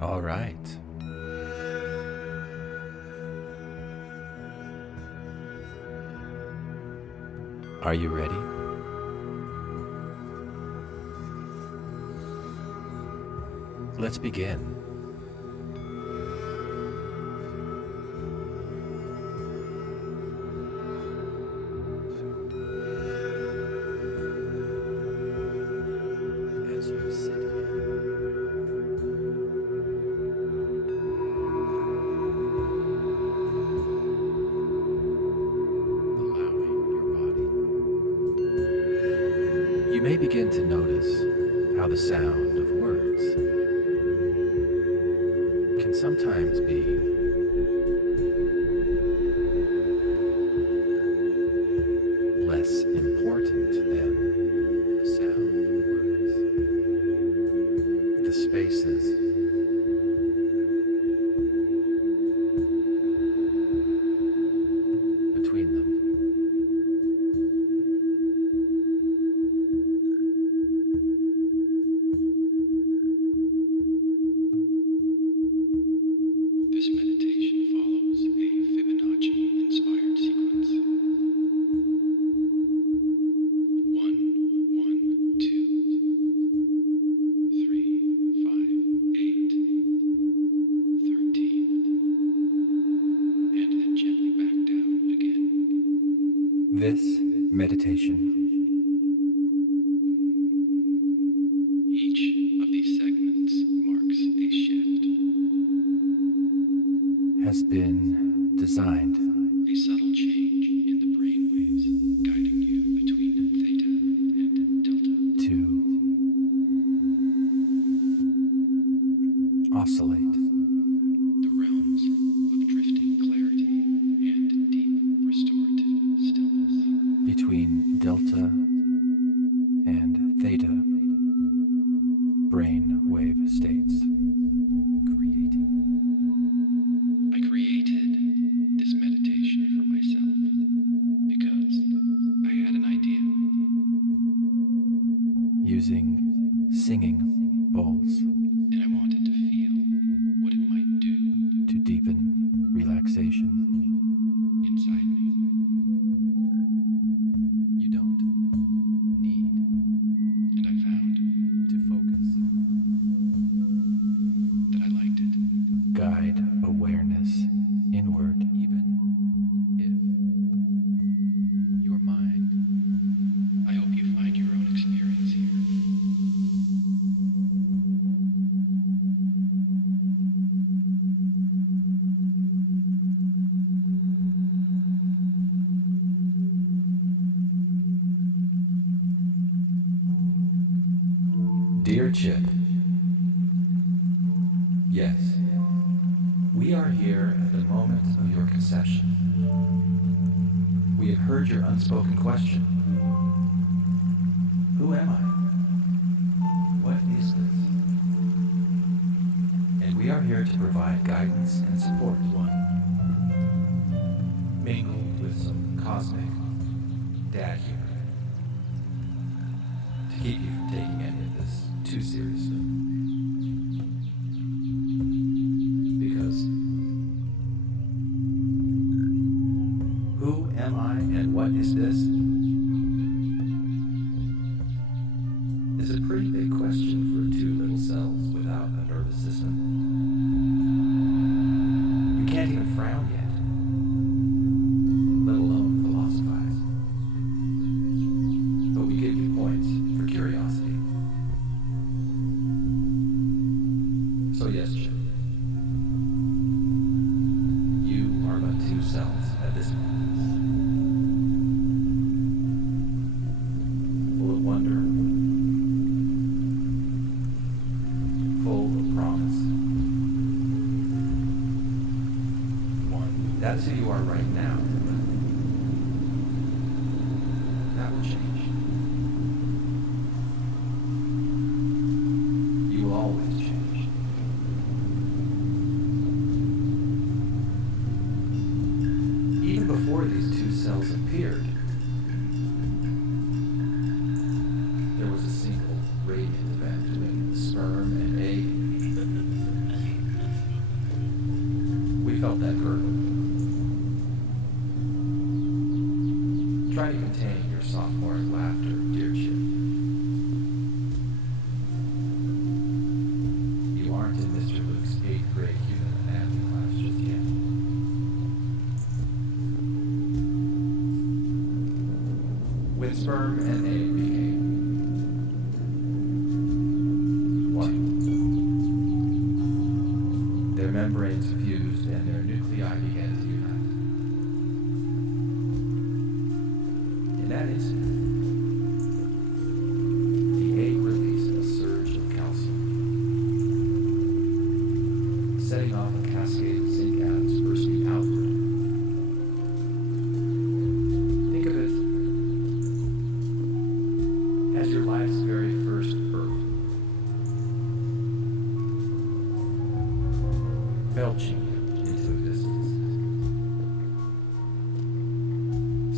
All right. Are you ready? Let's begin. As you sit allowing your body, you may begin to notice how the sound of words can sometimes be less important than the sound of words. The spaces between them. This meditation follows a Fibonacci-inspired sequence. 1, 1, 2, 3, 5, 8, 13, and then gently back down again. This meditation Each of these segments marks a shift, has been designed a subtle change in the brain waves guiding you between theta and delta. to oscillate The realms of drifting clarity and deep restorative stillness. between delta and theta brain wave states, I created this meditation for myself because I had an idea. using singing bowls And I wanted to feel what it might do to deepen relaxation. inside me. You don't need And I found to focus. that I liked it. Guide awareness inward, even if your mind I hope you find your own experience here. Dear Chip, yes, we are here at the moment of your conception. We have heard your unspoken question. Who am I? What is this? And we are here to provide guidance and support. One, mingled with some cosmic dad humor to keep you from taking any of this too seriously. Because who am I and what is this? Is a pretty big question for two little cells without a nervous system. You can't even frown yet, let alone philosophize. But we give you points for curiosity. So yes, Chip, you are but two cells at this moment. Full of wonder, full of promise. One, that is who you are right now. That will change. You will always change. Even before these two cells appeared, there was a single radiant event when sperm and egg try to contain your sophomoric laughter, dear Chip. You aren't in Mr. Luke's 8th grade human anatomy class just yet. When sperm and egg became one, their membranes fused and their nuclei began to unite. In that instant, the egg released a surge of calcium, setting off a cascade of zinc atoms bursting outward. Think of it as your life's very first birth, belching into existence.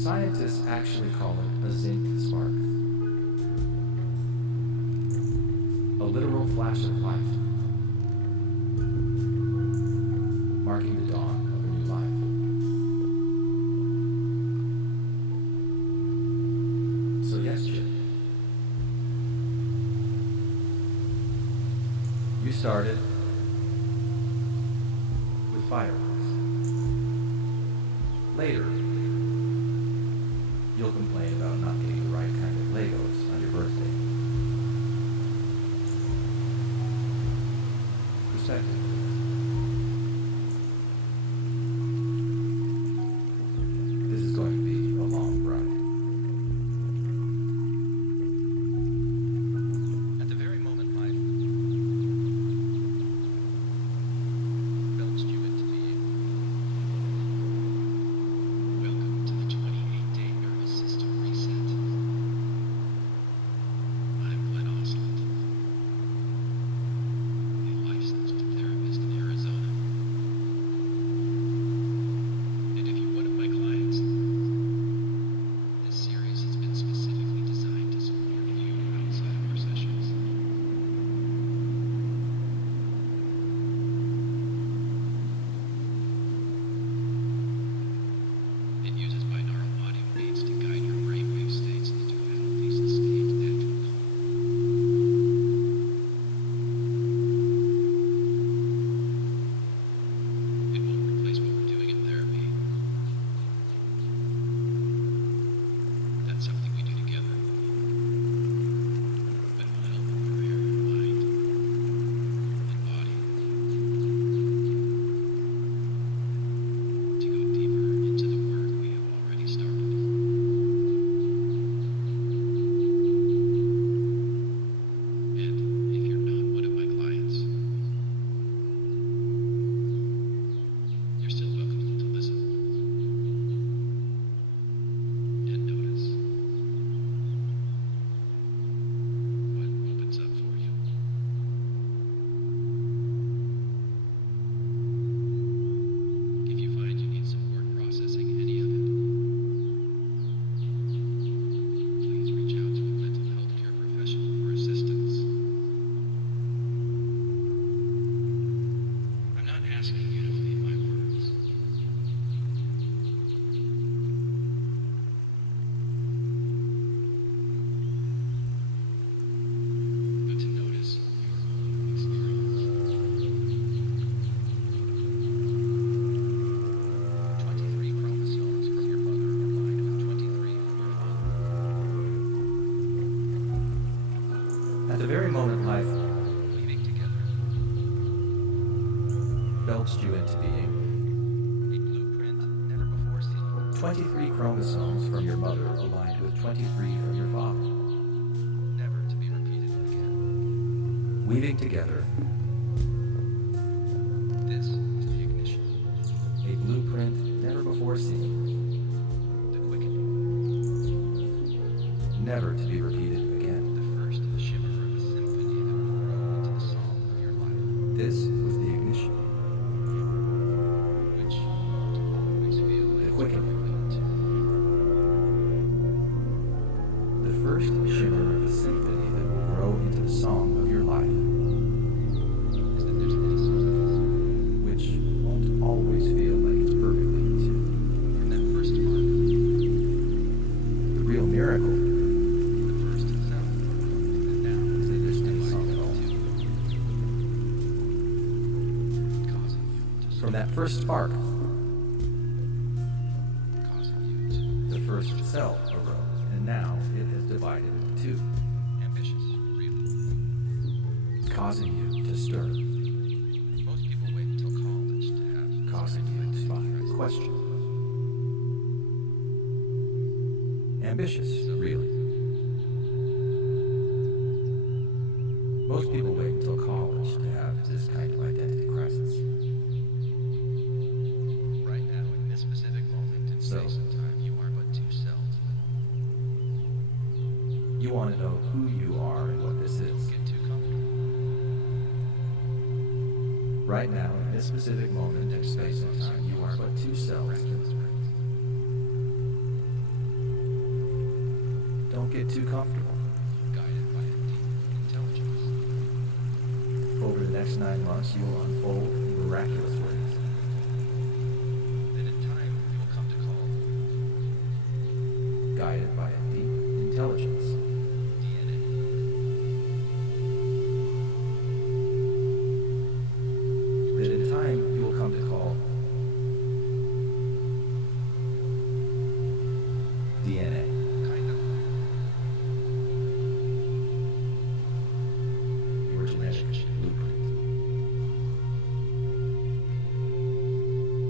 Scientists actually call it a zinc spark, a literal flash of light, marking the dawn of a new life. So yes, Chip, you started with fireworks. Later, you'll complain about not getting the right kind of Legos on your birthday. Perspective. This is going to be a long ride. At the very moment life belched you into being. Welcome to the 28-day nervous system reset. I'm Glenn Osland, a licensed therapist in Arizona. And if you're one of my clients, this series has been specifically designed to support you outside of our sessions. It uses binaural audio aids to guide your brainwave states into a healthy, sustained, natural calm. It won't replace what we're doing in therapy. That's something we do together. But it will help prepare your mind and body to go deeper into the work we have already started. And if you're not one of my clients, you're still welcome to listen and notice what opens up for you. If you find you need support processing any of it, please reach out to a mental health care professional for assistance. I'm not asking you to believe my words. 23 chromosomes from your mother aligned with 23 from your father. At the very moment life Weaving together belched you into being, a blueprint never before seen. 23 chromosomes from your mother aligned with 23 from your father, Never to be repeated again. weaving together This is the ignition, a blueprint never before seen, the quickening, never to be repeated again. the first shimmer of a symphony that will grow into the song of your life, This was the ignition, which won't always feel like it's quickening. perfectly in tune. the first shimmer of a symphony that will grow into the song of your life, Is that there's any sort of which won't always feel like it's perfectly in tune. from that first spark, From that first spark, causing you the first cell arose, and now it has divided into two, to ambitious, really. causing you to stir, Most people wait until college to have causing you to question. Ambitious, really. Most people wait until college to have this kind of identity crisis. Right now, in this specific moment in So- space and time, you are but two cells. You want to know who you are and what this is. Get too comfortable. Right now, in this specific moment in space and time, you are but two cells. Miraculous friends. Don't get too comfortable. Guided by a deep intelligence. Over the next 9 months, you will unfold in miraculous ways. Then in time, you will come to call Guided by a deep intelligence. DNA. That in time, you will come to call DNA. Kind of. Your genetic blueprint.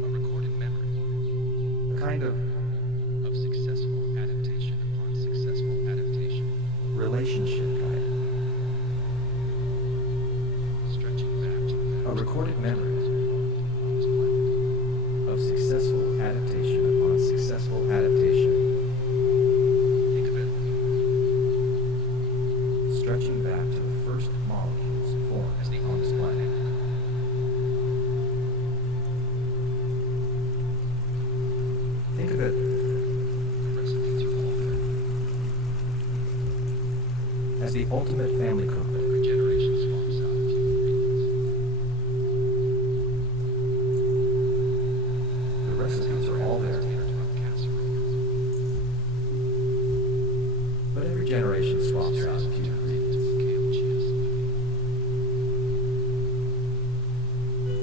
A recorded memory A kind of of successful adaptation upon successful adaptation. relationship guide. Stretching back to A recorded memory on this planet. of successful adaptation upon successful adaptation. Think of it Stretching back to the first molecules formed on this planet. Think of it the recipes are all there. as the ultimate family cookbook. Regeneration swaps out a few ingredients. The recipes are all there, Tater tot casserole. but every generation swaps out Series a few turns ingredients. into a kale chia smoothie.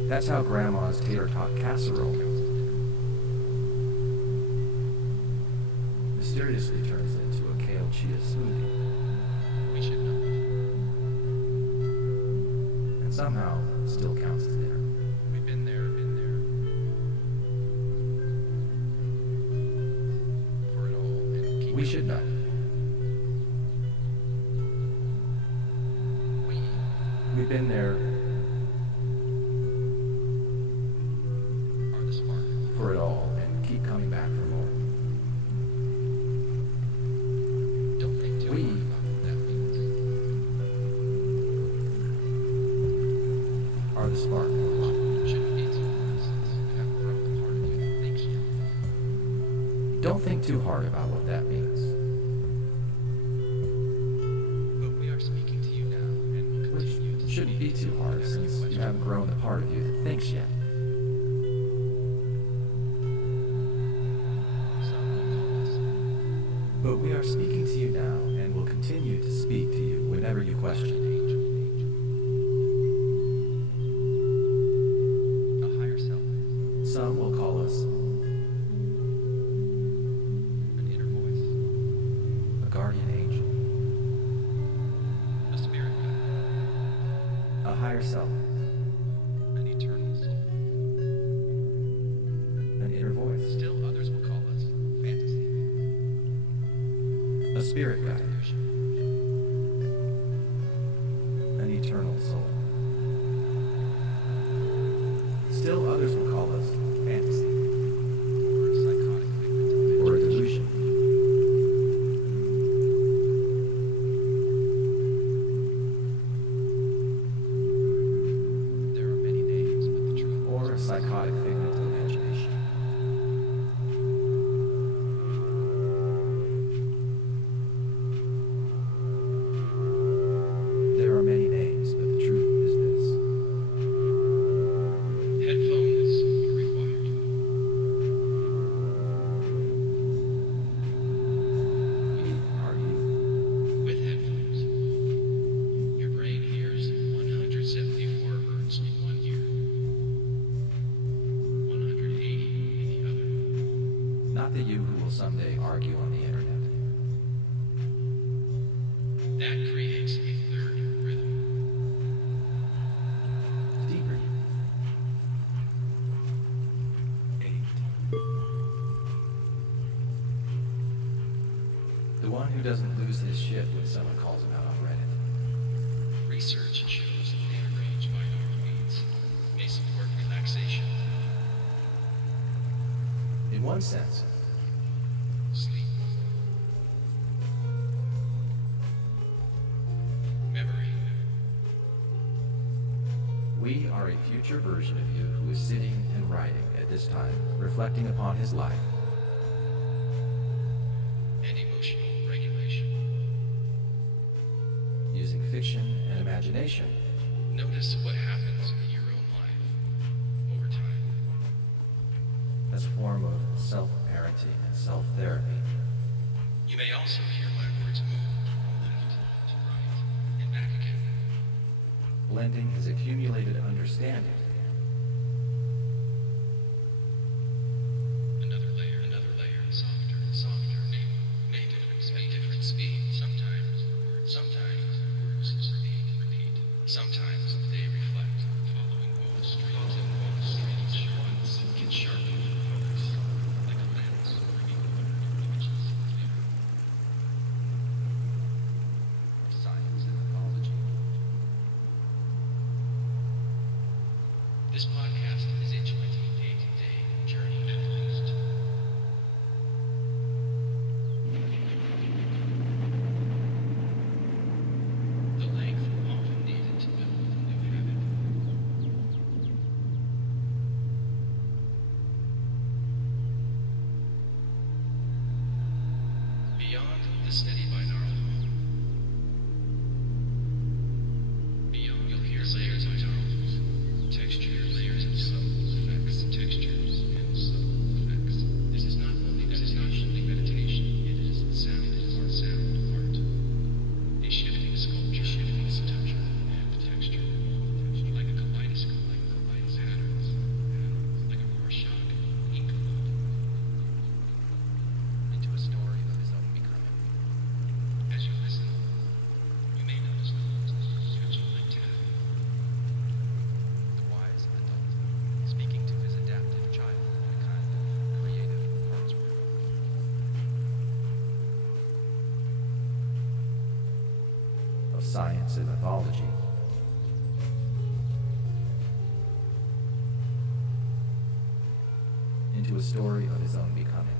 That's how Grandma's tater tot casserole mysteriously turns into a kale chia smoothie, We should know it. and somehow still counts as dinner. We've been there. For it all, and keep We it. should know. We've been there Are the spark. for it all and keep coming back for more. Don't think too We- hard about what that means. Are the spark. Shouldn't be too hard since you haven't grown the part of you that thinks yet. Don't think too hard about what that means. But we are speaking to you now, and will Which continue to shouldn't be speak too hard whenever since you question. haven't grown the part of you that thinks yet. Some will call us But we are speaking to you now and will continue to speak to you whenever you question. angel. A higher self, Some will call us an inner voice, a guardian angel, a spirit guide, a higher self, an eternal soul. an inner voice, Still others will call us fantasy, a spirit guide, delusion, an eternal soul. Still others will call us fantasy or a psychotic figment of or a imagination. delusion. There are many names, but the truth Or a is psychotic figment of imagination. doesn't lose his shit when someone calls him out on Reddit? Research shows that they arrange binaural beats may support relaxation, In one sense, sleep, memory. we are a future version of you who is sitting and writing at this time, reflecting upon his life. And emotional regulation. Using fiction and imagination Notice what happens in your own life over time. as a form of self-parenting and self-therapy. You may also hear my words move from left to right and back again. Blending his accumulated understanding Another layer, softer, may different speed. Sometimes words repeat. Sometimes they reflect, following both streams at once can sharpen focus, like a lens bringing images clearer. science and mythology. This podcast is a 28-day journey at least. The length often needed to build a new habit. Beyond the steady binaural hum, beyond you'll hear layers of tones, textures, layers of subtle effects, textures and subtle effects. This is not only meditation, it is sound art. A shifting sculpture, shifting structure and texture, like a kaleidoscope, patterns, like a Rorschach ink blot. Into a story of his own becoming. As you listen, you may notice notes stretching like taffy. The wise adult, speaking to his adaptive child in a kind of creative arts work. Of science and mythology. Into a story of his own becoming.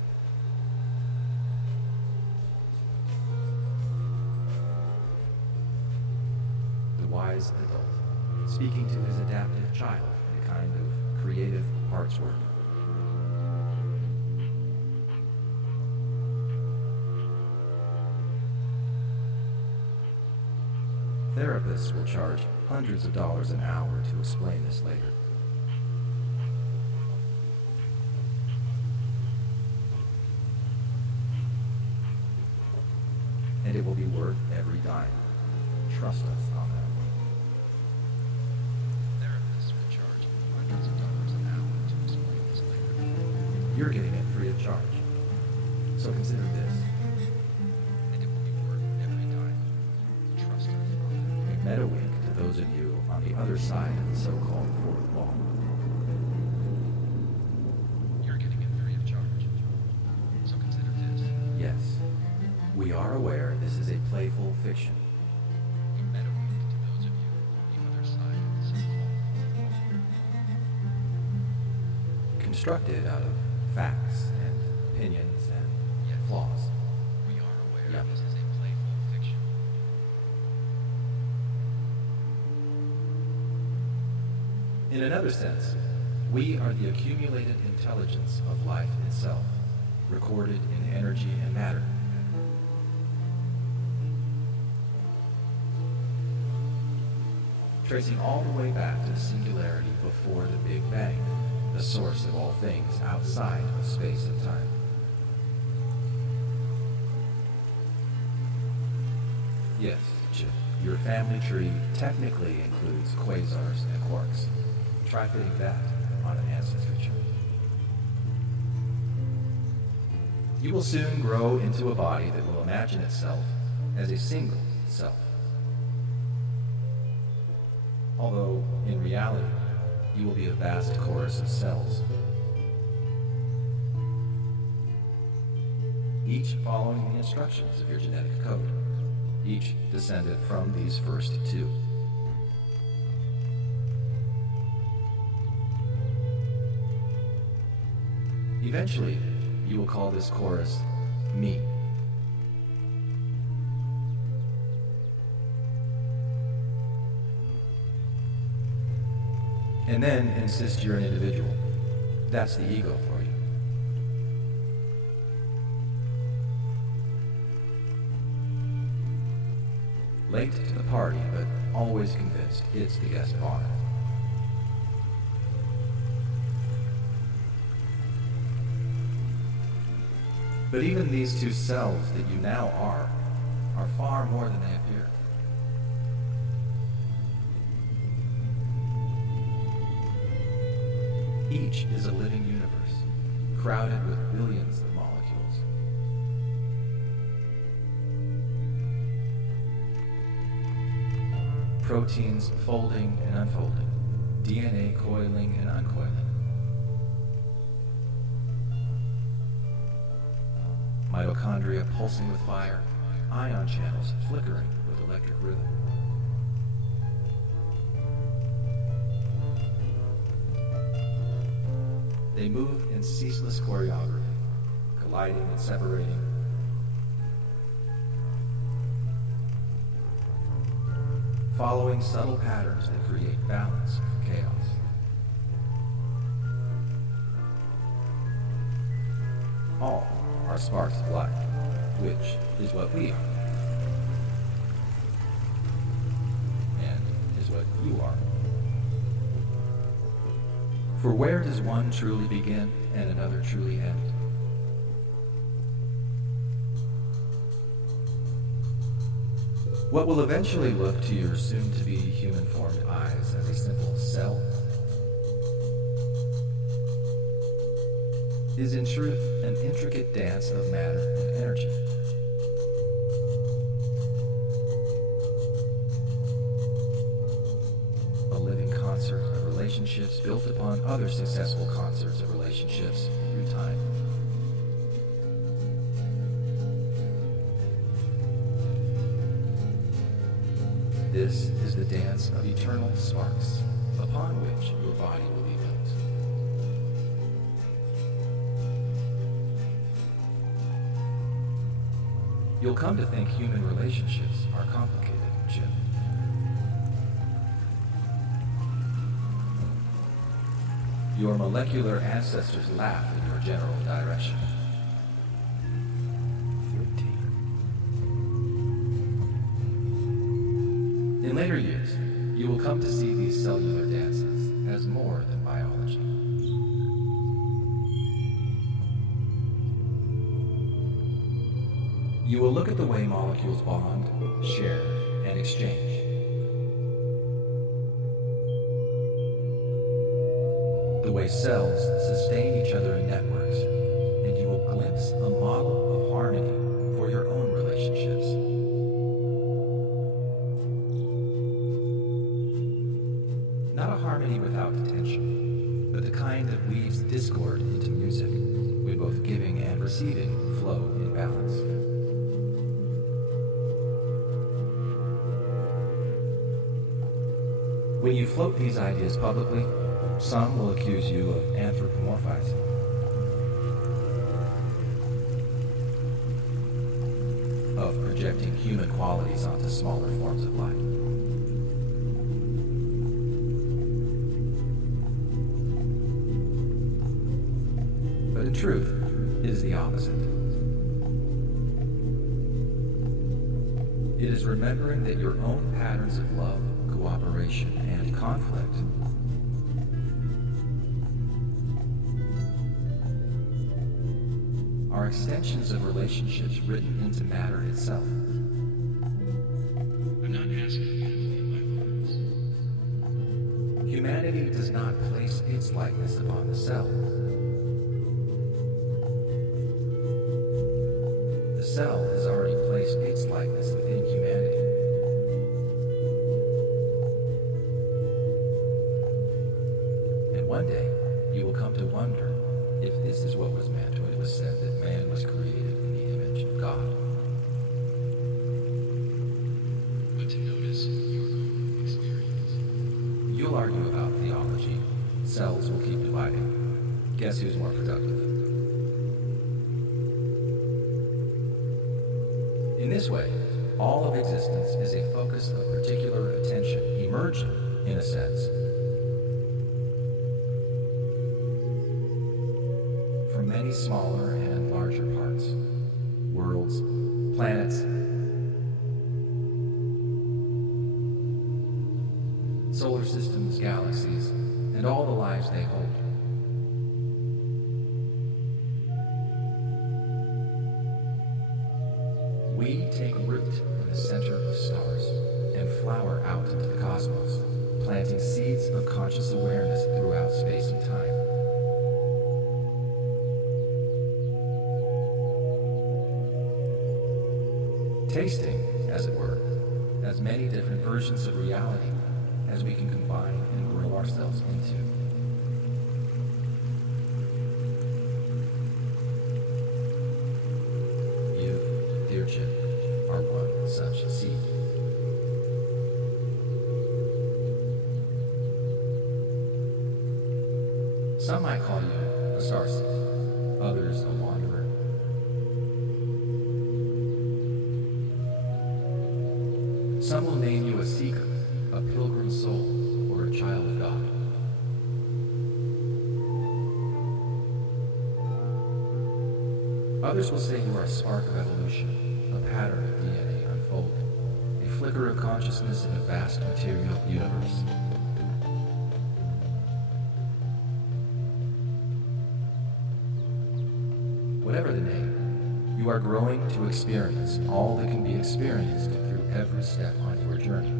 The wise adult, speaking to his adaptive child in a kind of creative arts work. Therapists will charge hundreds of dollars an hour to explain this later. And it will be worth every dime. Trust us on that. Therapists will charge hundreds of dollars an hour to explain this later. You're getting it free of charge. So consider this. And it will be worth every dime. Trust us on that. A meta wink to those of you on the other side of the so-called fourth wall. You're getting it free of charge. So consider this. Yes, we are aware this is a playful fiction. A meta wink to those of you on the other side of the so-called fourth wall. Constructed out of facts and opinions and Yes. flaws. We are aware Yep. this is a playful fiction. In another sense, we are the accumulated intelligence of life itself, recorded in energy and matter. Tracing all the way back to the singularity before the Big Bang, the source of all things outside of space and time. Yes, Chip, your family tree technically includes quasars and quarks. Try fitting that on an ancestry chart. You will soon grow into a body that will imagine itself as a single self. Although, in reality, you will be a vast chorus of cells. each following the instructions of your genetic code, each descended from these first two. Eventually, you will call this chorus me. And then insist you're an individual. That's the ego for you. Late to the party, but always convinced it's the guest of honor. But even these two selves that you now are far more than they appear. Each is a living universe, crowded with billions of molecules. Proteins folding and unfolding, DNA coiling and uncoiling. Mitochondria pulsing with fire, ion channels flickering with electric rhythm. They move in ceaseless choreography, colliding and separating. Following subtle patterns that create balance from chaos. All are sparks of life, which is what we are, and is what you are. For where does one truly begin and another truly end? What will eventually look to your soon-to-be human-formed eyes as a simple cell is in truth an intricate dance of matter and energy. A living concert of relationships built upon other successful concerts of relationships through time. This is the dance of eternal sparks, upon which your body will be built. You'll come to think human relationships are complicated, Jim. Your molecular ancestors laugh in your general direction. 13. In later years, you will come to see these cellular dances as more than biology. You will look at the way molecules bond, share, and exchange. The way cells sustain each other in networks, and you will glimpse a model of harmony for your own relationships. Not a harmony without tension, but the kind that weaves discord into music, with both giving and receiving flow in balance. When you float these ideas publicly, some will accuse you of anthropomorphizing. Of projecting human qualities onto smaller forms of life. But in truth, it is the opposite. It is remembering that your own patterns of love, cooperation, and conflict are extensions of relationships written into matter itself. I'm not asking you to believe my words. Humanity does not place its likeness upon the cell. The cell has already placed its likeness within humanity. And one day, you will come to wonder if this is what was meant when it was said that man was created in the image God. But to notice your own experience. You'll argue about theology. Cells will keep dividing. Guess who's more productive? In this way, all of existence is a focus of particular attention, emerging, in a sense, from many smaller and larger parts, worlds, planets, solar systems, galaxies, and all the lives they hold. We take root in the center of stars and flower out into the cosmos, planting seeds of conscious awareness throughout space and time. Tasting, as it were, as many different versions of reality as we can combine and grow ourselves into. You, dear Chip, are one such seed. Some might call you a starseed, others a wanderer. Some will name you a seeker, a pilgrim soul, or a child of God. Others will say you are a spark of evolution, a pattern of DNA unfolding, a flicker of consciousness in a vast material universe. Whatever the name, you are growing to experience all that can be experienced through every step on your journey.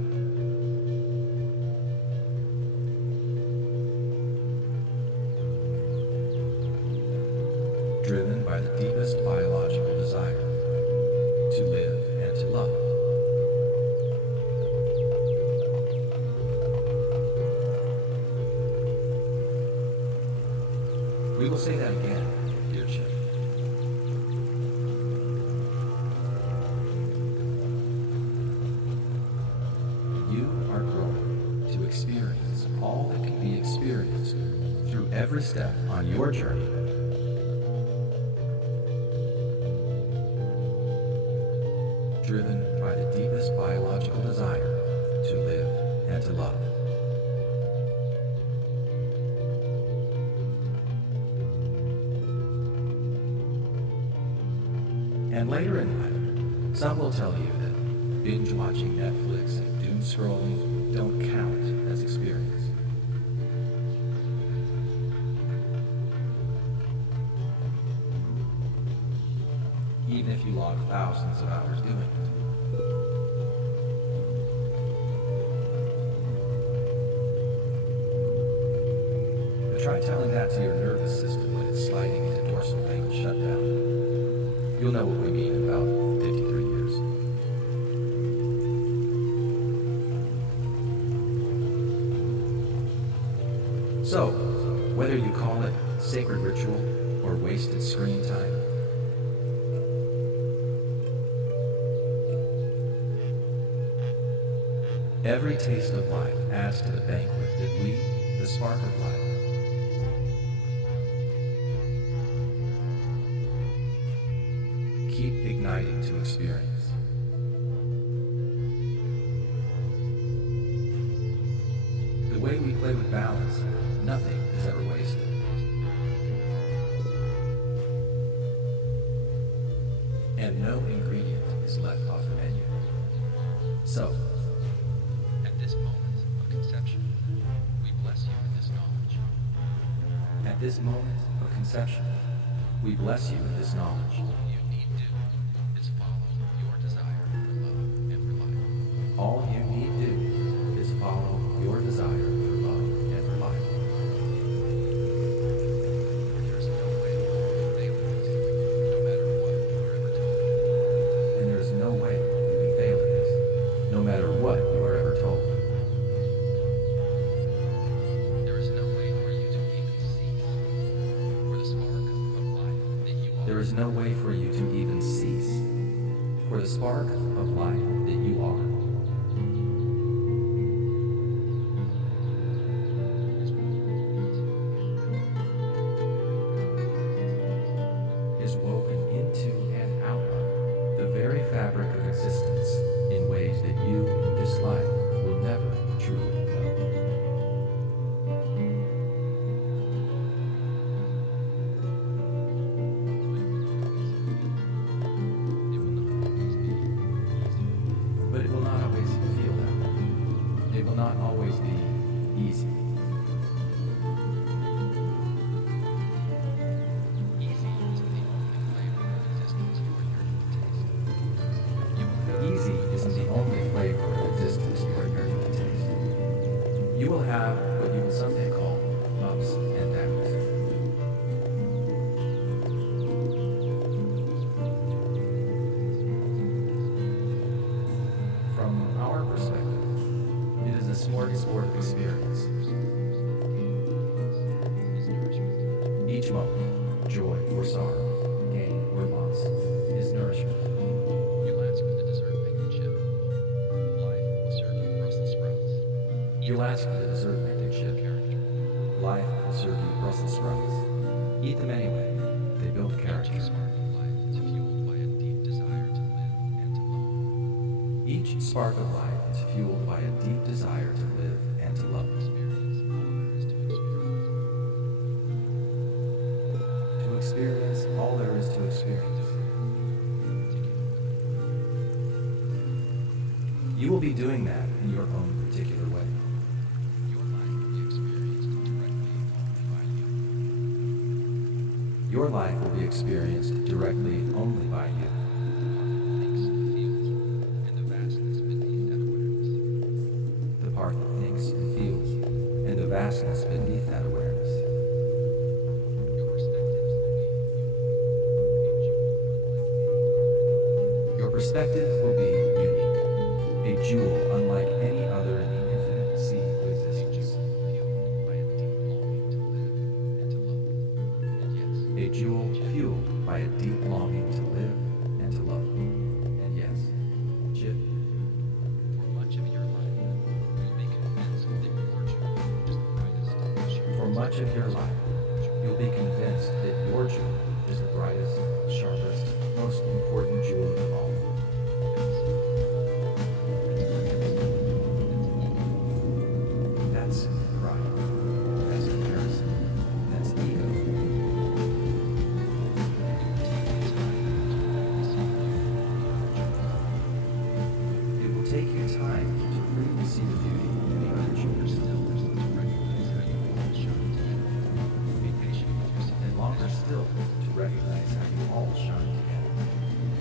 Driven by the deepest biological desire to live and to love. We will say that again, dear Chip. You are growing to experience all that can be experienced through every step on your journey. Driven by the deepest biological desire to live and to love. And later in life, some will tell you that binge watching Netflix and doom scrolling don't count as experience. Even if you log thousands of hours doing it. But try telling that to your nervous system when it's sliding into dorsal vagal shutdown. You'll know what we mean in about 53 years. So, whether you call it sacred ritual or wasted screen time, every taste of life adds to the banquet that we, the spark of life, keep igniting to experience. The way we play with balance, nothing is ever wasted. And no ingredient is left off the menu. So, At this moment of conception, we bless you with this knowledge. at this moment of conception, we bless you with this knowledge. All you need do is follow your desire for love and for life. All you need do is follow your desire for love and for life. There is no way you can fail at this, no matter what you are ever told. And there is no way you can fail at this, no matter what you are ever told. There is no way for you to even cease, for the spark of life that you are. There is is no way for you to even cease, for the spark of life that you are. Is woven into and out of the very fabric of existence in ways that you in this life will never truly know. But it will not always feel that way. It will not always be easy. Easy isn't the only flavor of existence you are yearning to taste. You will have what you will someday call ups and downs. From our perspective, it is a smorgasbord of experience. Each moment, joy or sorrow, gain or loss, is nourishment. You'll ask for the dessert making chip. Life will serve you Brussels sprouts. You'll ask for the dessert making chip. Character. Life will serve you Brussels sprouts. Eat them anyway. They build character. Each spark of life is fueled by a deep desire to live and to love. Each spark of life is fueled by a deep desire to live and to love. Experience all there is to experience. To experience all there is to experience. You will be doing that in your own particular way. Your life will be experienced directly only by you. Your life will be experienced directly only by you. The part that thinks and feels, and the vastness beneath that The part that thinks and feels, and the vastness beneath that awareness. awareness. Your perspectives will be unique. Your perspective will be unique, a jewel unlike any other in the infinite sea of A existence. jewel fueled by a deep longing to live and to love. And yes, A jewel fueled by a deep longing to live and to love. And yes, Chip, for much of your life, you'll be convinced that your jewel is the brightest, sharpest. for much of your life, you'll be convinced that your jewel is the brightest, sharpest, most important jewel of all. That's pride. That's comparison. That's ego. It will take you time to really see the beauty in the other jewels. And longer still to recognize how you all shine together.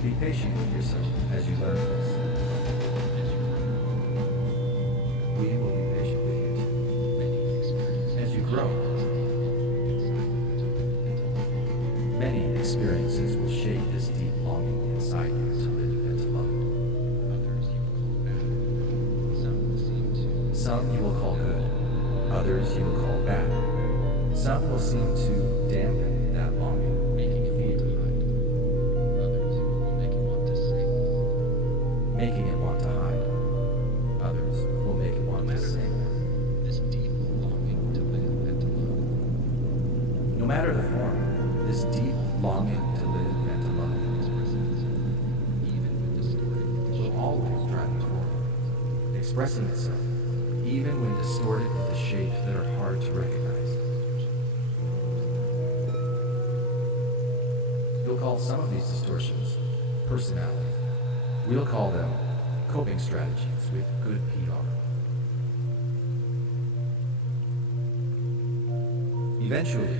Be patient with yourself as you learn this. We will be patient with you too. As you grow, many experiences will shape this deep longing inside you to live and to love. Some you will call good, others you will call bad. Some will seem to dampen that longing, making it want to hide. Others will make it want to sing. Making it want to hide. Others will make it want to sing. This deep longing to live and to love No matter the form, this deep longing to live and to love even when distorted with the will always drive us forward, expressing itself, even when distorted with the shapes that are hard to recognize. You'll call some of these distortions personality. We'll call them coping strategies with good PR. Eventually,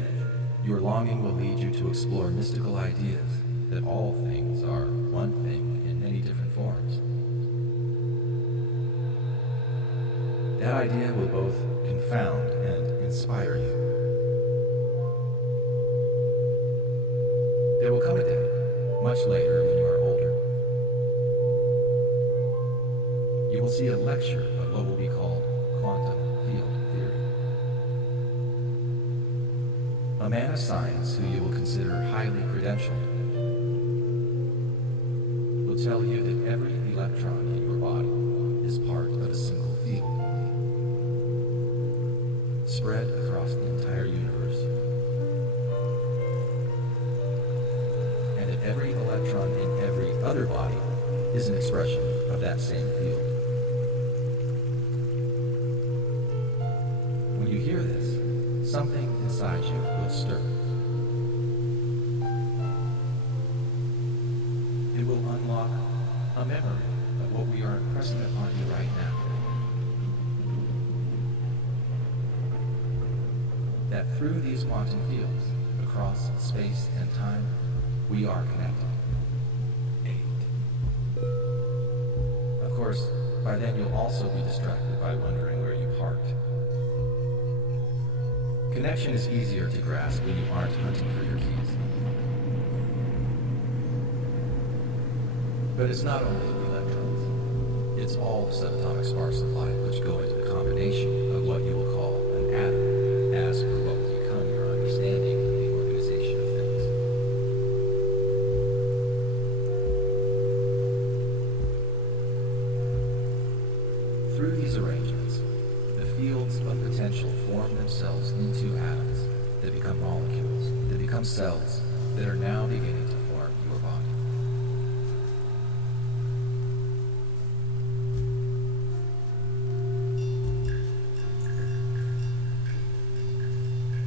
your longing will lead you to explore mystical ideas that all things are one thing in many different forms. That idea will both confound and inspire you. There will come a day, much later when you are older, you will see a lecture of what will be called quantum field theory. A man of science who you will consider highly credentialed tell you that every electron in your body is part of a single field, spread across the entire universe. And that every electron in every other body is an expression of that same field. When you hear this, something inside you will stir. It will unlock a memory of what we are impressing upon you right now. That through these quantum fields, across space and time, we are connected. 8. Of course, by then you'll also be distracted by wondering where you parked. Connection is easier to grasp when you aren't hunting for your keys. But it's not only electrons. It's all the subatomic sparks of light which go into the combination of what you will call an atom, as per what will become your understanding of the organization of things. Through these arrangements, the fields of potential form themselves into atoms that become molecules, that become cells, that are now beginning to form your body.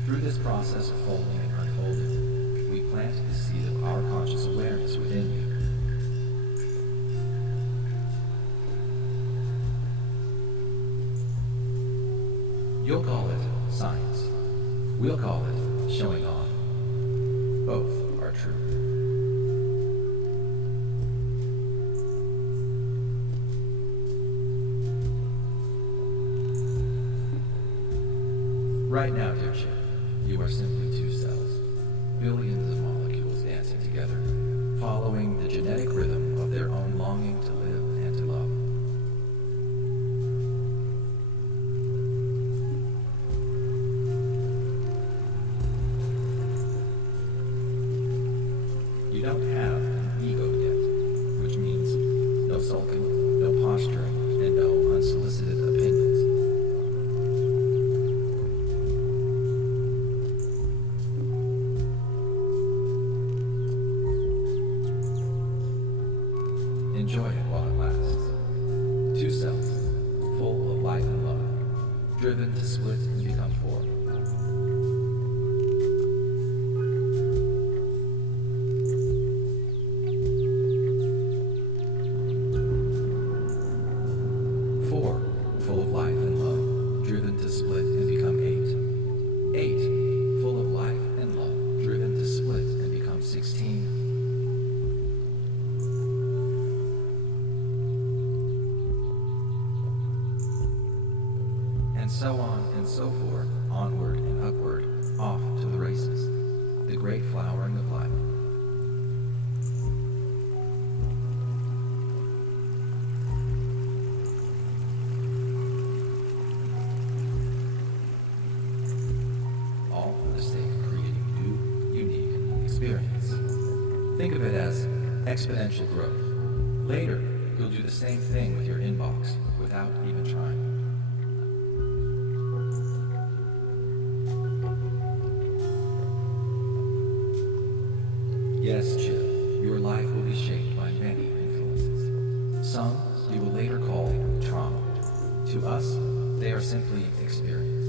Through this process of folding and unfolding, we plant the seed of our conscious awareness within you. You'll call it science. We'll call it showing off. Both are true. Right now, dear Chip, you are simply two cells, billions of molecules dancing together, following the genetic rhythm of their own longing to live and to love. You don't have an ego yet, which means no sulking, no posturing, and no unsolicited opinions. Enjoy it while it lasts. Two cells, full of life and love, driven to split and become four. Four, full of life and love, driven to split and become 8. 8, full of life and love, driven to split and become 16. And so on and so forth, onward and upward, off to the races, the great flowering of life. All for the sake of creating new, unique experience. Think of it as exponential growth. Later, you'll do the same thing with your inbox without even trying. Yes, Chip, your life will be shaped by many influences. Some you will later call trauma. To us, they are simply experience.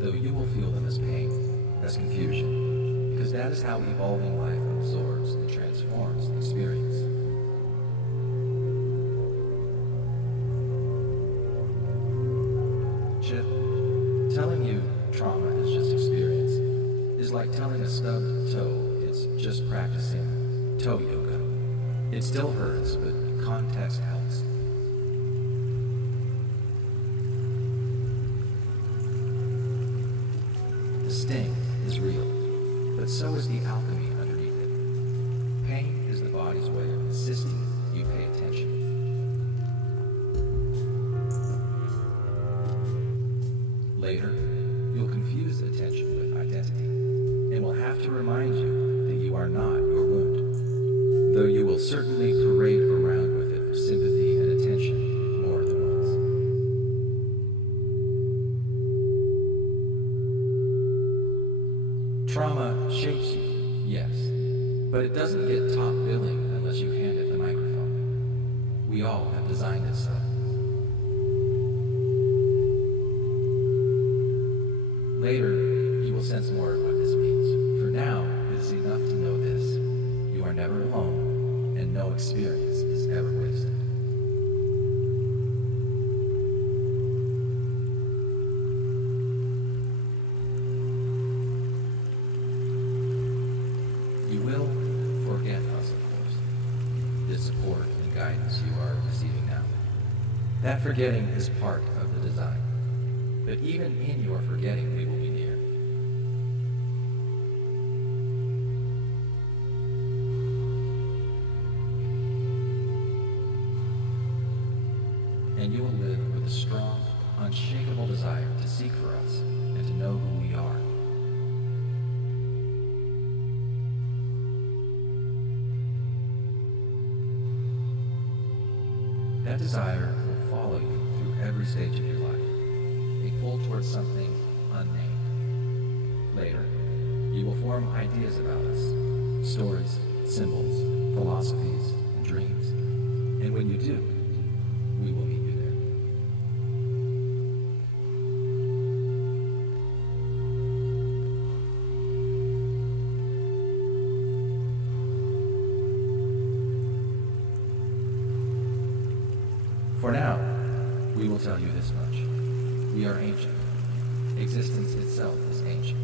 Though you will feel them as pain, as confusion, because that is how evolving life absorbs and transforms experience. Chip, telling you trauma is just experience is like telling a stubbed toe it's just practicing toe yoga. It still hurts, but context helps. The sting is real, but so is the alchemy underneath it. Pain is the body's way of insisting you pay attention. Later, you'll confuse attention with identity, and will have to remind you Trauma shapes you, yes, but it doesn't get top billing unless you hand it the microphone. We all have designed it so. Later, you will sense more of what this means. For now, it is enough to know this. You are never alone, and no experience is ever wasted. You will forget us, of course, the support and guidance you are receiving now. That forgetting is part of the design. But even in your forgetting, we will be near. And you will live with a strong, unshakable desire to seek for us and to know who we are. That desire will follow you through every stage of your life. A pull towards something unnamed. Later, you will form ideas about us, stories, symbols, philosophies, and dreams. And when you do, we will meet you there. For now, we will tell you this much. We are ancient. Existence itself is ancient.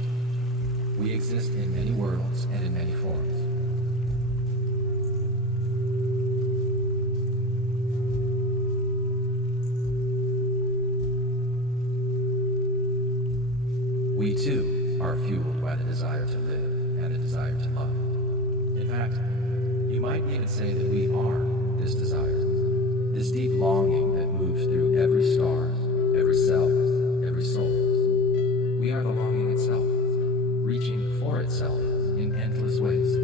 We exist in many worlds and in many forms. We too are fueled by the desire to live and the desire to love. In fact, you might even say that we are this desire, this deep longing that moves through every star, every cell, every soul. We are the longing itself, reaching for itself in endless ways.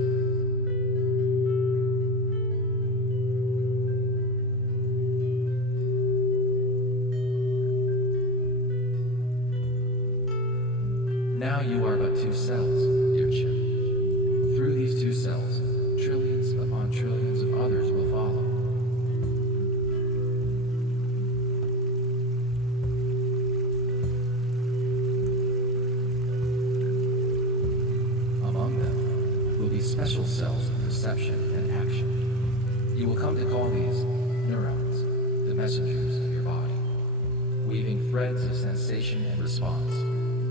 Now you are but two cells, dear chip. Through these two cells, trillions upon trillions of others will follow. Among them will be special cells of perception and action. You will come to call these neurons, the messengers of your body, weaving threads of sensation and response,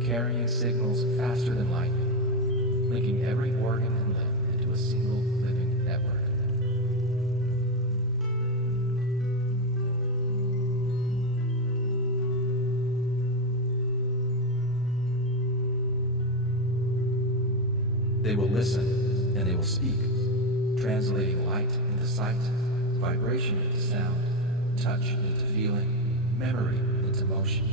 carrying signals faster than lightning, linking every organ and limb into a single living network. They will listen and they will speak, translating light into sight, vibration into sound, touch into feeling, memory into motion.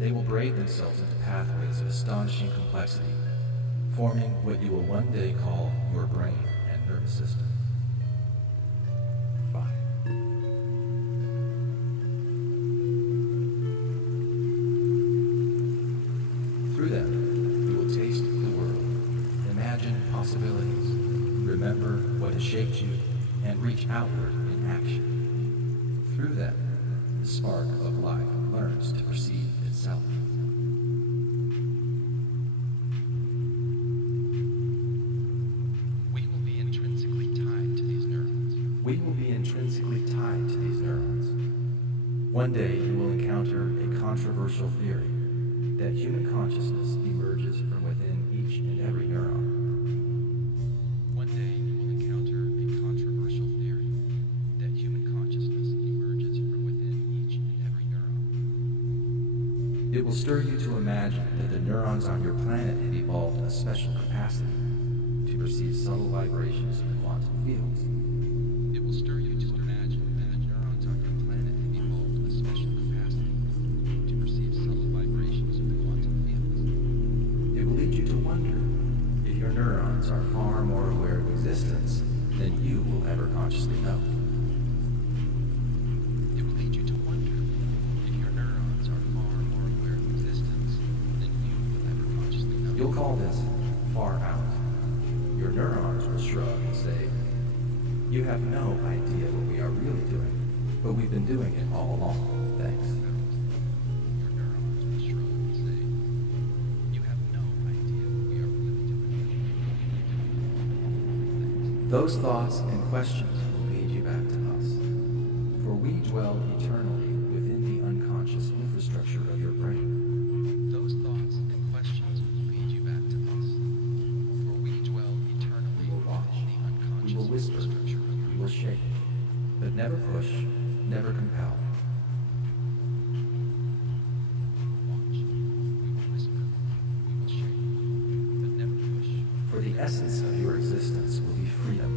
They will braid themselves into pathways of astonishing complexity, forming what you will one day call your brain and nervous system. 5. Through them, you will taste the world, imagine possibilities, remember what has shaped you, and reach outward in action. Through them, the spark of life learns to perceive itself. We will be intrinsically tied to these neurons. We will be intrinsically tied to these neurons. One day you will encounter a controversial theory that human consciousness emerges from within each and every neuron. One day you will encounter a controversial theory that human consciousness emerges from within each and every neuron. It will stir you to imagine that the neurons on your planet have evolved a special capacity to perceive subtle vibrations of the quantum fields. It will stir you to imagine that the neurons on your planet have evolved a special capacity to perceive subtle vibrations of the quantum fields. It will lead you to wonder if your neurons are far more aware of existence than you will ever consciously know. It call this far out, your neurons will shrug and say, "You have no idea what we are really doing, but we've been doing it all along, thanks." Your neurons will shrug and say, "You have no idea what we are really doing." Those thoughts and questions will lead you back to us, for we dwell eternally within the unconscious infrastructure of your brain. Those thoughts and questions will lead you back to us, for we dwell eternally We will watch, within the we unconscious will whisper, infrastructure of we your will brain. shape, but never push, never compel. Watch, we will whisper, we will shake, but never push. For the essence of your existence will be freedom,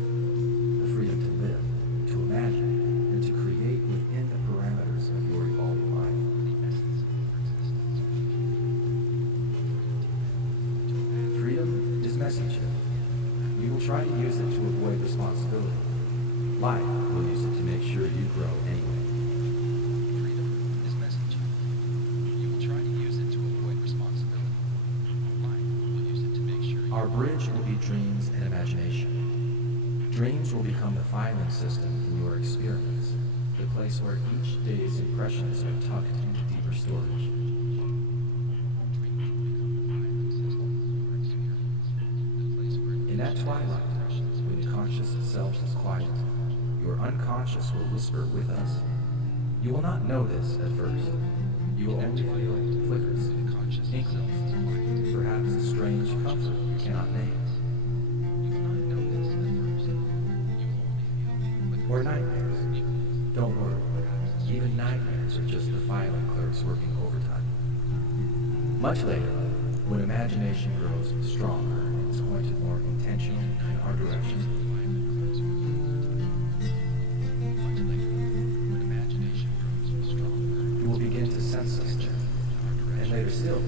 the freedom to live, to imagine, and to create within the parameters of your evolving life. The essence of your existence will be Freedom is messaging. You will try to use it to avoid responsibility. Life will use it to make sure you grow anyway. freedom is messaging. You will try to use it to avoid responsibility. Life will use it to make sure you Our bridge will be dreams and imagination. Dreams will become the filing system in your experience, the place where each day's impressions are tucked into deeper storage. In that twilight, when the conscious self is quiet, your unconscious will whisper with us. You will not know this at first. You will only feel flickers, inklings, perhaps a strange comfort you cannot name, or nightmares. Don't worry, even nightmares are just the filing clerks working overtime. Much later, when imagination grows stronger and is pointed more intentional in our direction, you will begin to sense us there. And later still,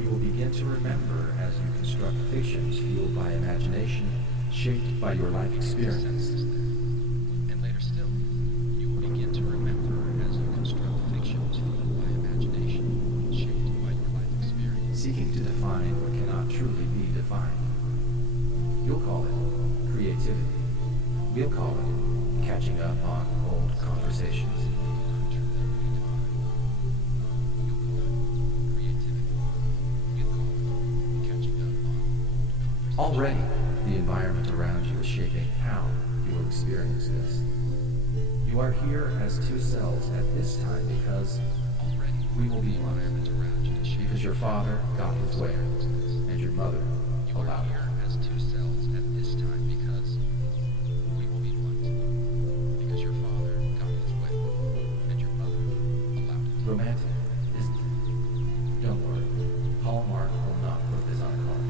you will begin to remember as you construct fictions fueled by imagination, shaped by your life experience. And later still, you will begin to remember as you construct fictions fueled by imagination, shaped by your life experience. Seeking to define what cannot truly be defined. You'll call it creativity. We'll call it catching up on old conversations. Already, the environment around you is shaping how you will experience this. You are here as two cells at this time because we will be one. Because your father got his way, and your mother allowed it. As two cells at this time because we will be one. Because your father got his way and your mother allowed it. Romantic, isn't it? Don't worry, Hallmark will not put this on a card.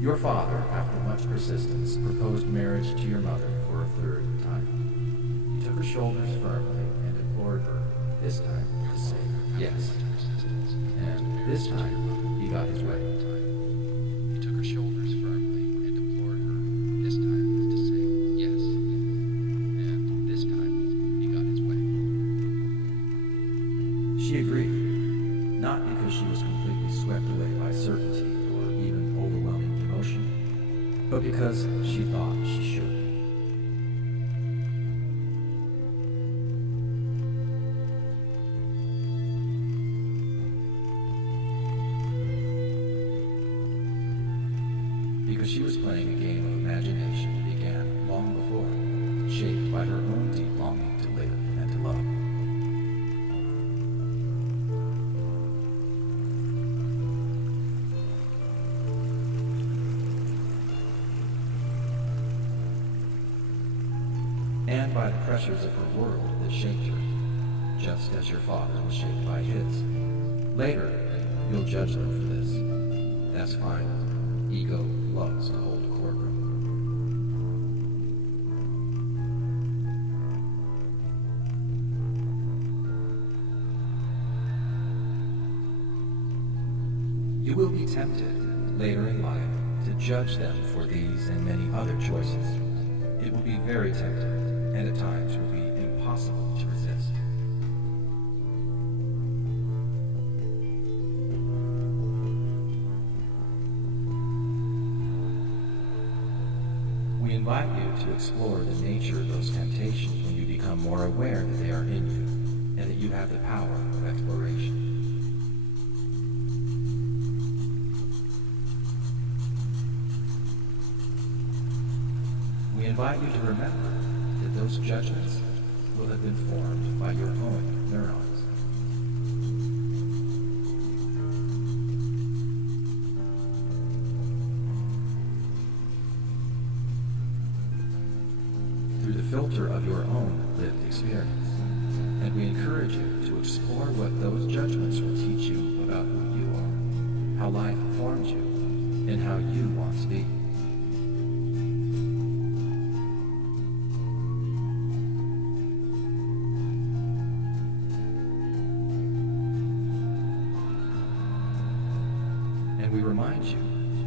Your father, after much persistence, proposed marriage to your mother for a third time. He took her shoulders firmly and implored her, this time, to say yes. And this time, he got his way. He took her shoulders firmly and implored her, this time, to say yes. And this time, he got his way. She agreed, not because she was completely swept away by certainty or even overwhelming emotion, but because she thought she should. Because she was playing a game of imagination that began long before, shaped by her own deep longing to live and to love. And by the pressures of her world that shaped her, just as your father was shaped by his. Later, you'll judge them for this. That's fine. Ego loves to hold a courtroom. You will be tempted, later in life, to judge them for these and many other choices. It will be very tempting, and at times will be impossible to resist. We invite you to explore the nature of those temptations when you become more aware that they are in you and that you have the power of exploration. We invite you to remember that those judgments will have been formed by your own neurons. Through the filter of your own lived experience. And we encourage you to explore what those judgments will teach you about who you are, how life formed you, and how you want to be. And we remind you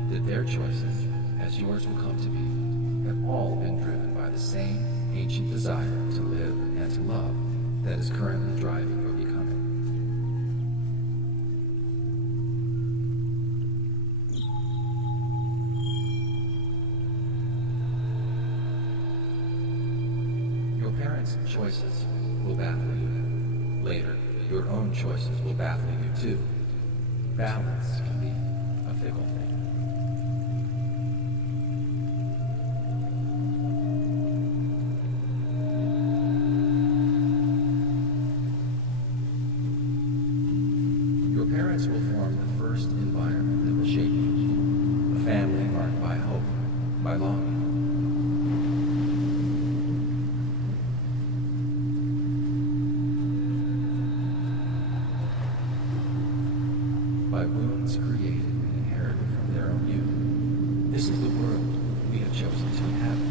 that their choices, as yours will come to be, have all been driven by the same ancient desire to live and to love that is currently driving your becoming. Your parents' choices will baffle you. Later, your own choices will baffle you too. Balance can be a fickle thing. Your parents will form the first environment that will shape you. A family marked by hope, by longing. By wounds created and inherited from their own youth. This is the world we have chosen to inhabit.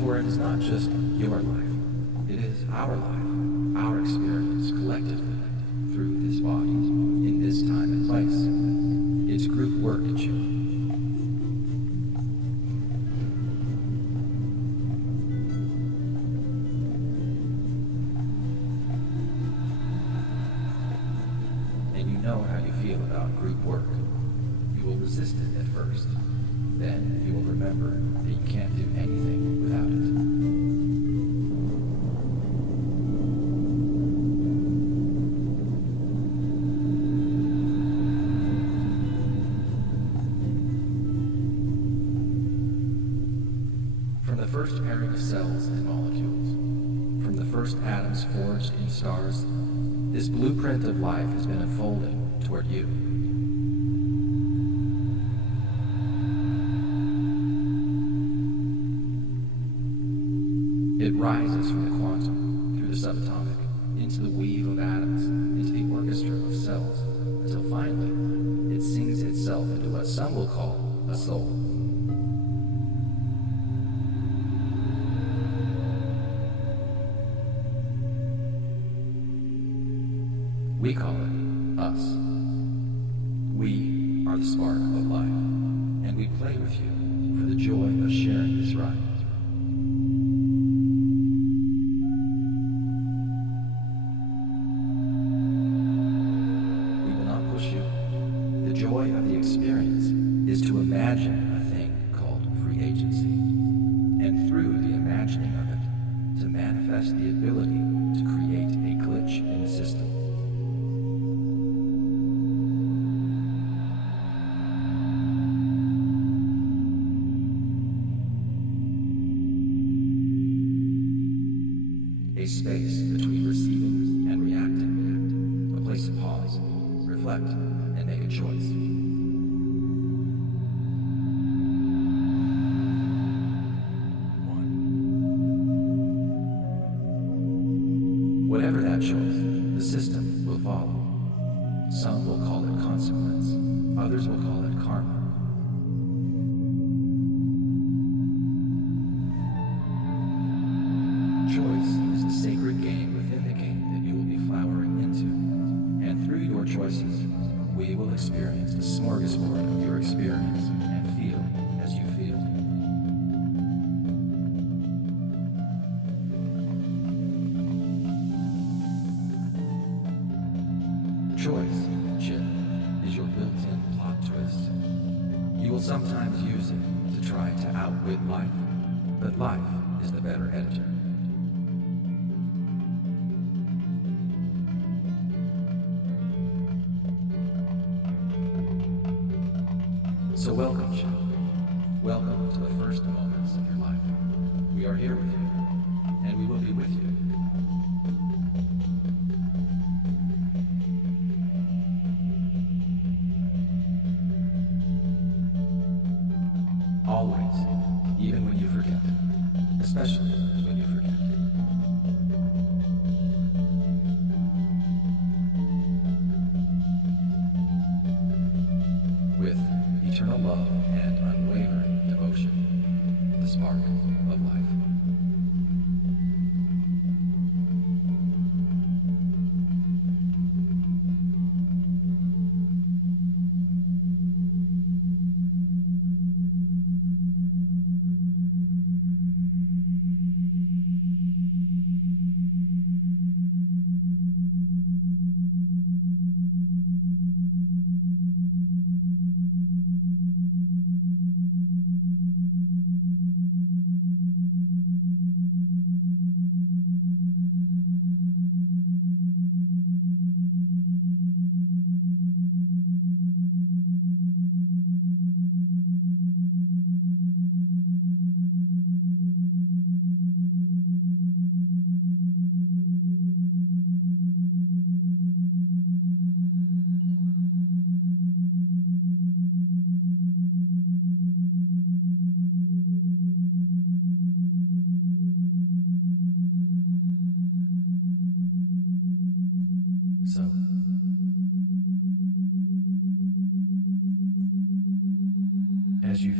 For it is not just your life, it is our life, our experience collectively through this body, in this time and place. It's group work at you. And you know how you feel about group work. You will resist it at first. Then you will remember that you can't do anything without it. From the first pairing of cells and molecules, from the first atoms forged in stars, this blueprint of life has been unfolding toward you. It rises from the quantum, through the subatomic, into the weave of atoms, into the orchestra of cells, until finally it sings itself into what some will call a soul. We call it us. We are the spark of life, and we play with you for the joy of sharing this ride. The joy of the experience is to imagine a thing called free agency, and through the imagining of it, to manifest the ability to create a glitch in the system. A space between receiving and reacting, a place to pause, reflect, and make a choice. Whatever that choice, the system will follow. Some will call it consequence, others will call it karma. Choice is the sacred game within the game that you will be flowering into. choices, we will experience the smorgasbord of your experience and feel as you feel. Choice, Chip, is your built-in plot twist. You will sometimes use it to try to outwit life, but life is the better editor. So welcome, Chip. Welcome to the first moments of your life. We are here with you, and we will be with you. Always, even when you forget, especially when you forget. With eternal love and unwavering devotion, the spark of life. So, as you